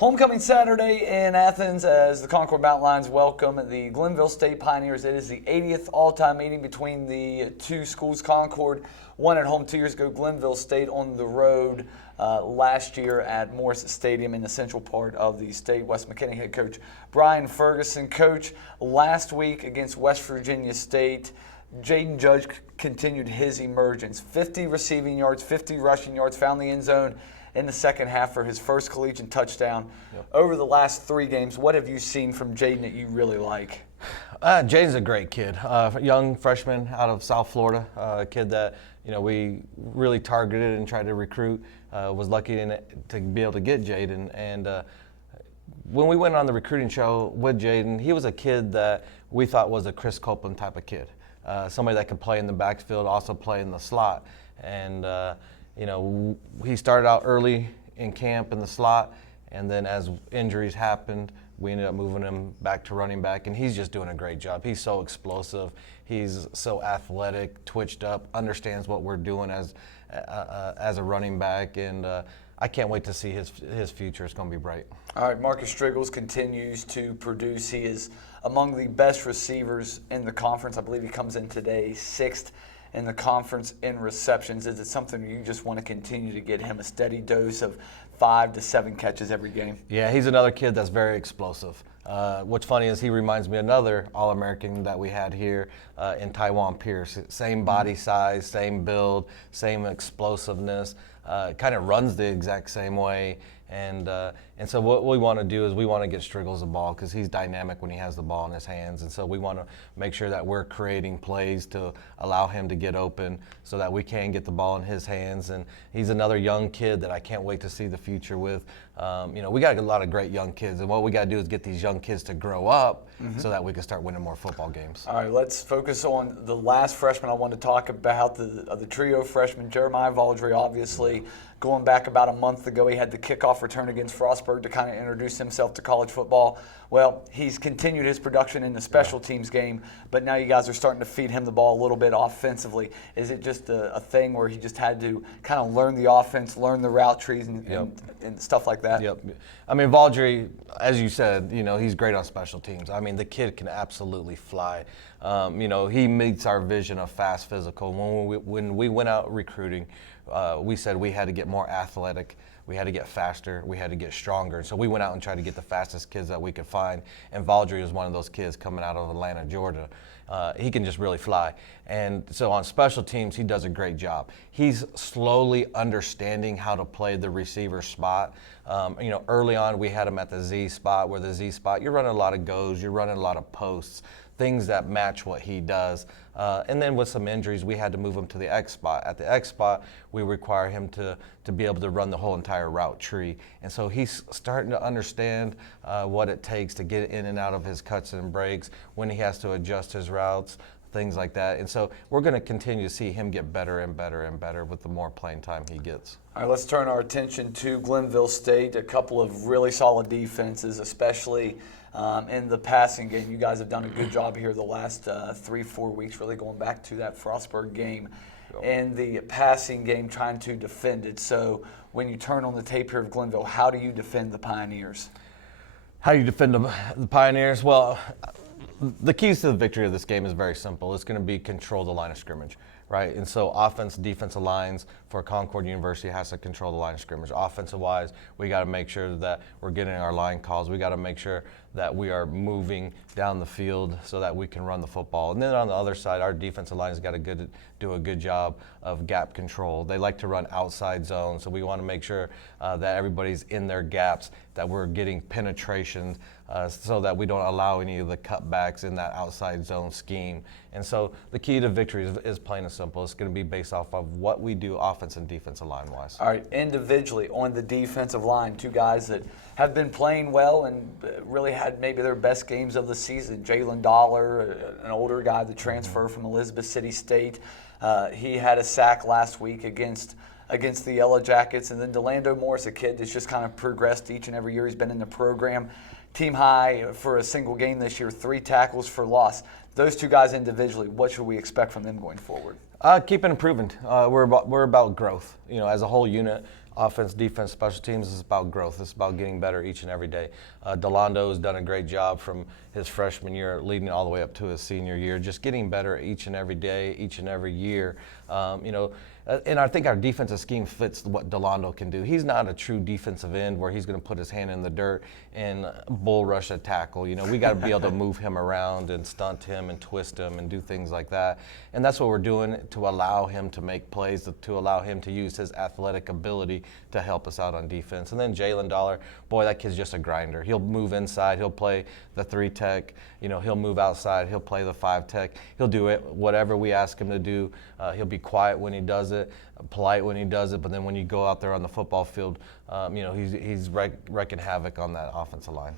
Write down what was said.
Homecoming Saturday in Athens as the Concord Mountain Lions welcome the Glenville State Pioneers. It is the 80th all-time meeting between the two schools. Concord won at home 2 years ago. Glenville State on the road last year at Morris Stadium in the central part of the state. West McKinney head coach Brian Ferguson. Coach, last week against West Virginia State, Jaden Judge continued his emergence. 50 receiving yards, 50 rushing yards, found the end zone in the second half for his first collegiate touchdown. Over the last 3 games, what have you seen from Jaden that you really like? Jaden's a great kid, young freshman out of South Florida, a kid that we really targeted and tried to recruit. Was lucky to be able to get Jaden, and when we went on the recruiting show with Jaden, he was a kid that we thought was a Chris Copeland type of kid, somebody that could play in the backfield, also play in the slot, and he started out early in camp in the slot, and then as injuries happened, we ended up moving him back to running back, and he's just doing a great job. He's so explosive. He's so athletic, twitched up, understands what we're doing as a running back, and I can't wait to see his future. It's going to be bright. All right, Marcus Striggles continues to produce. He is among the best receivers in the conference. I believe he comes in today 6th in the conference in receptions. Is it something you just want to continue to get him a steady dose of 5 to 7 catches every game? Yeah, he's another kid that's very explosive. What's funny is he reminds me of another All-American that we had here in Taiwan Pierce. Same body size, same build, same explosiveness, kind of runs the exact same way. And so what we want to do is we want to get Striggles the ball because he's dynamic when he has the ball in his hands. And so we want to make sure that we're creating plays to allow him to get open so that we can get the ball in his hands. And he's another young kid that I can't wait to see the future with. We got a lot of great young kids, and what we got to do is get these young kids to grow up so that we can start winning more football games. All right, let's focus on the last freshman I want to talk about, the trio freshman, Jeremiah Valdry, obviously. Going back about a month ago, he had the kickoff return against Frostburg to kind of introduce himself to college football. Well, he's continued his production in the special teams game, but now you guys are starting to feed him the ball a little bit offensively. Is it just a thing where he just had to kind of learn the offense, learn the route trees and stuff like that? Yep. I mean, Valdry, as you said, he's great on special teams. I mean, the kid can absolutely fly. He meets our vision of fast, physical. When we went out recruiting, we said we had to get more athletic, we had to get faster, we had to get stronger. So we went out and tried to get the fastest kids that we could find, and Valdry is one of those kids coming out of Atlanta, Georgia. He can just really fly. And so on special teams, he does a great job. He's slowly understanding how to play the receiver spot. Early on, we had him at the Z spot, where the Z spot, you're running a lot of goes, you're running a lot of posts, things that match what he does. And then with some injuries, we had to move him to the X spot. At the X spot, we require him to be able to run the whole entire route tree. And so he's starting to understand what it takes to get in and out of his cuts and breaks, when he has to adjust his routes, things like that. And so we're going to continue to see him get better and better and better with the more playing time he gets. All right, let's turn our attention to Glenville State. A couple of really solid defenses, especially in the passing game. You guys have done a good job here the last 3-4 weeks, really going back to that Frostburg game. In the passing game, trying to defend it. So when you turn on the tape here of Glenville, how do you defend the Pioneers? How do you defend the Pioneers? Well, the keys to the victory of this game is very simple. It's going to be control the line of scrimmage, right? And so offense, defensive lines for Concord University has to control the line of scrimmage. Offensive-wise, we got to make sure that we're getting our line calls. We got to make sure that we are moving down the field so that we can run the football. And then on the other side, our defensive line's got to do a good job of gap control. They like to run outside zones, so we want to make sure that everybody's in their gaps, that we're getting penetration so that we don't allow any of the cutbacks in that outside zone scheme. And so the key to victory is plain and simple. It's going to be based off of what we do offense and defensive line-wise. All right, individually on the defensive line, 2 guys that have been playing well and really had maybe their best games of the season. Jalen Dollar, an older guy, the transfer from Elizabeth City State. He had a sack last week against the Yellow Jackets. And then Delando Morris, a kid that's just kind of progressed each and every year he's been in the program. Team high for a single game this year, 3 tackles for loss. Those 2 guys individually, what should we expect from them going forward? Keep improving. We're about growth. As a whole unit, Offense, defense, special teams is about growth. It's about getting better each and every day. Delando has done a great job from his freshman year, leading all the way up to his senior year, just getting better each and every day, each and every year. And I think our defensive scheme fits what Delando can do. He's not a true defensive end where he's going to put his hand in the dirt and bull rush a tackle. We got to be able to move him around and stunt him and twist him and do things like that. And that's what we're doing to allow him to make plays, to allow him to use his athletic ability to help us out on defense. And then Jalen Dollar, boy, that kid's just a grinder. He'll move inside. He'll play the 3-tech. He'll move outside. He'll play the 5-tech. He'll do it, whatever we ask him to do. He'll be quiet when he does it, polite when he does it, but then when you go out there on the football field, he's wreaking havoc on that offensive line.